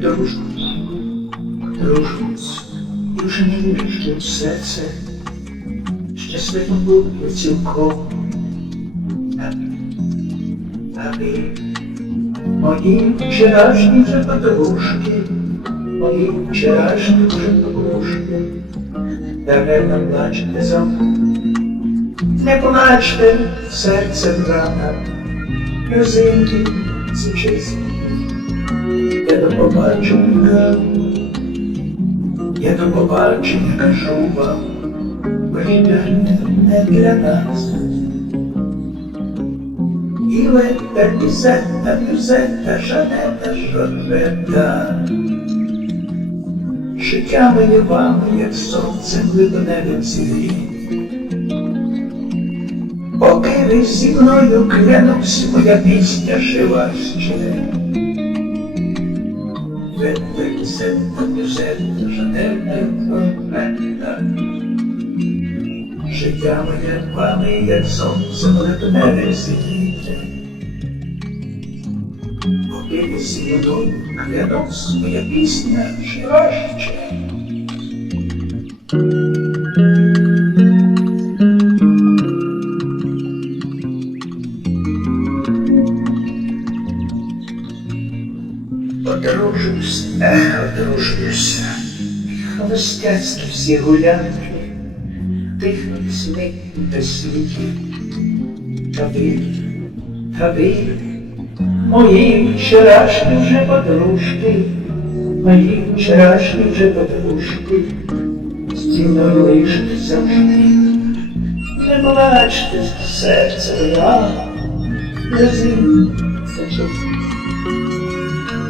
Дружусь, дружусь, і вже не віриш, що все це щасливим був цілком. А а ви, мої вчорашні вже подружки, мої вчорашні вже подружки, даремно плачете за мною. Не плачте, серце брата, розинки ці чисті. Я до побачення, я до побачення кажу вам, прийдете не для нас. І лета, пізета, пізета, жанета, жоржета. Життя моє вам, як сонце глибиневим сірі. Поки ви зі мною клянусь, моя пісня жива ще. Життя моє вами, як сонце, липневе сидіти. Зі мною клянусь, моя пісня жива ще. Одружусь, ех, одружуюся. Холостяцькі всі гулянки, тихнуть сни до світі. Та ви, та ви, мої вчорашні вже подружки, мої вчорашні вже подружки, зі мною лишите завжди. Не плачте, серце я, я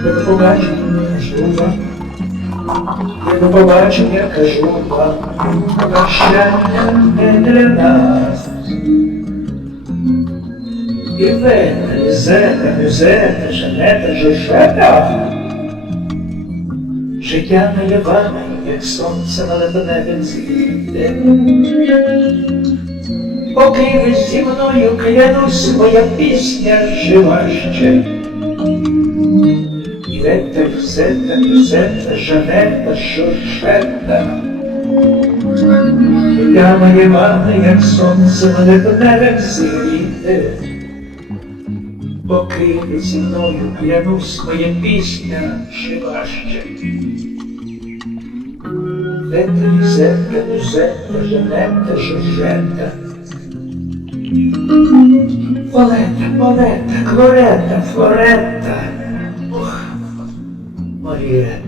до побачення кажу вам, до побачення кажу вам, прощання не для нас. І вена, лізета, мюзета, жанета, жужета. Життя моє вами, як сонце на лебедеві цвіте. Поки ви зі мною клянусь, моя пісня жива ще. Івета, Юзета, Юзета, Жанета, Шуршета. Я моє мами, як сонце мене до небе зігріте. Поки зі мною клянусь, моя пісня ще. Івета, Юзета, Юзета, Жанета, Шуршета. Фолета, Фолета, Клорета, Флорета. Yeah.